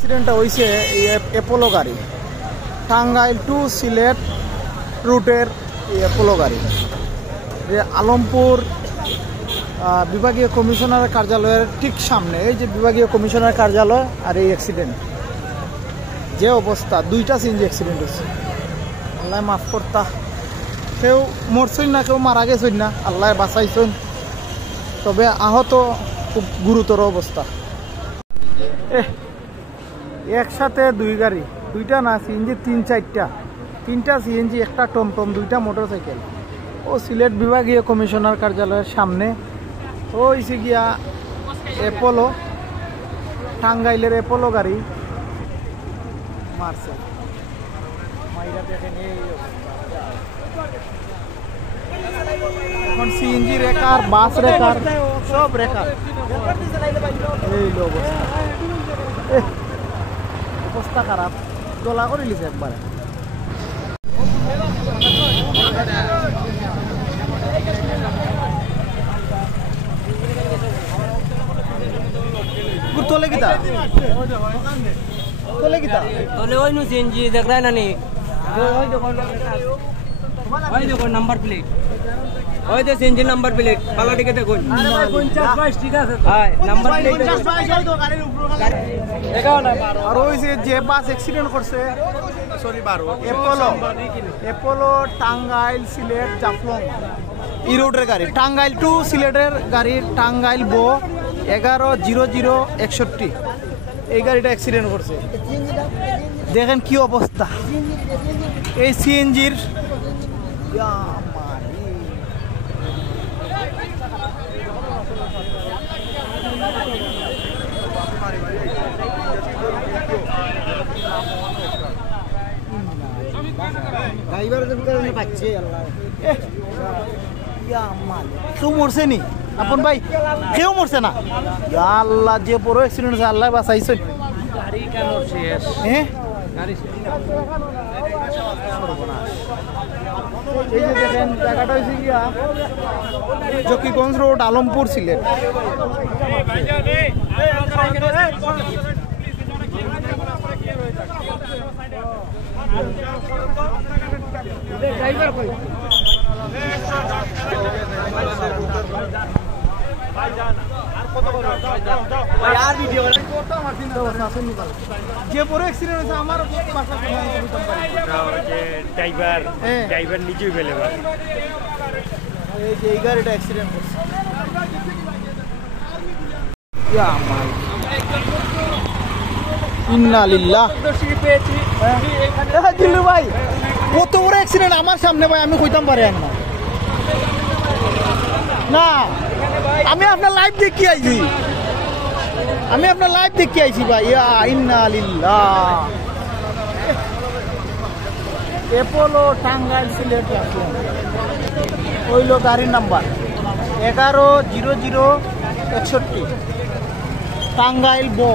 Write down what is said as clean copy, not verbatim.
অ্যাক্সিডেন্টটা হয়েছে এই অ্যাপোলো গাড়ি, টাঙ্গাইল টু সিলেট রুটের এই অ্যাপোলো গাড়ি, যে আলমপুর বিভাগীয় কমিশনার কার্যালয়ের ঠিক সামনে। এই যে বিভাগীয় কমিশনার কার্যালয় আর এই অ্যাক্সিডেন্ট, যে অবস্থা, দুইটা সিএনজি অ্যাক্সিডেন্ট হয়েছে। আল্লাহ মাফ করতা, কেউ মরছই না, কেউ মারা গেছই না, আল্লাহ বাঁচাইছেন, তবে আহত খুব গুরুতর অবস্থা। একসাথে দুই গাড়ি, দুইটা না সিএনজি তিনটা সিএনজি, একটা টমটম, দুইটা মোটরসাইকেল। ও সিলেট বিভাগীয় কমিশনার কার্যালয়ের সামনে হয়েছে গিয়া অ্যাপোলো, টাঙ্গাইলের অ্যাপোলো গাড়ি মারছে। মাইরা দেখেন এই এখন সিএনজি রেকার, বাস রেকার, সব রেকার। এই অবস্থা খারাপ, দোলা করে লিছে একবারে। তোলে কিতা তোলে কিতা তোলে ওই নো সিএনজি দেখ রাই না নি, ওই দেখো নাম্বার প্লেট, ওই যে সিএনজি নাম্বার প্লেট কালা টিকে দেখুন। আরে ভাই 50 22 ঠিক আছে তো, হ্যাঁ নাম্বার প্লেট 50 22 ওই তো গাড়ির উপর দেখাও না। আর ওই যে বাস অ্যাক্সিডেন্ট করছে, সরি 12 অ্যাপোলো টাঙ্গাইল সিলেট জাফলং এই রোডের গাড়ি, টাঙ্গাইল টু সিলেটের গাড়ি, টাঙ্গাইল বো 110061, এই গাড়িটা অ্যাক্সিডেন্ট করছে। দেখেন কি অবস্থা এই সিএনজির। কেউ মরছে নি আপন ভাই? কেউ মরছে না? আল্লাহ, যে বড় অ্যাক্সিডেন্ট হয়েছে, আল্লাহ বাঁচাইছে। এই যে দেখেন জায়গাটা হয়েছে গিয়া জকিগঞ্জ রোড, আলমপুর, সিলেট। যে বড় অ্যাক্সিডেন্ট হয়েছে আমার ড্রাইভার নিজেই ফেলে এই যে এই গাড়িটা অ্যাক্সিডেন্ট করছে। ইন্না লিল্লাহ। জিল্লু ভাই, কত বড় অ্যাক্সিডেন্ট আমার সামনে ভাই, আমি কইতাম পারি না। আমি আপনার লাইভ দেখি আইছি, ভাই। ইন্না লিল্লাহ। অ্যাপোলো টাঙ্গাইল সিলেট হইল গাড়ির নাম্বার 110061, টাঙ্গাইল বো।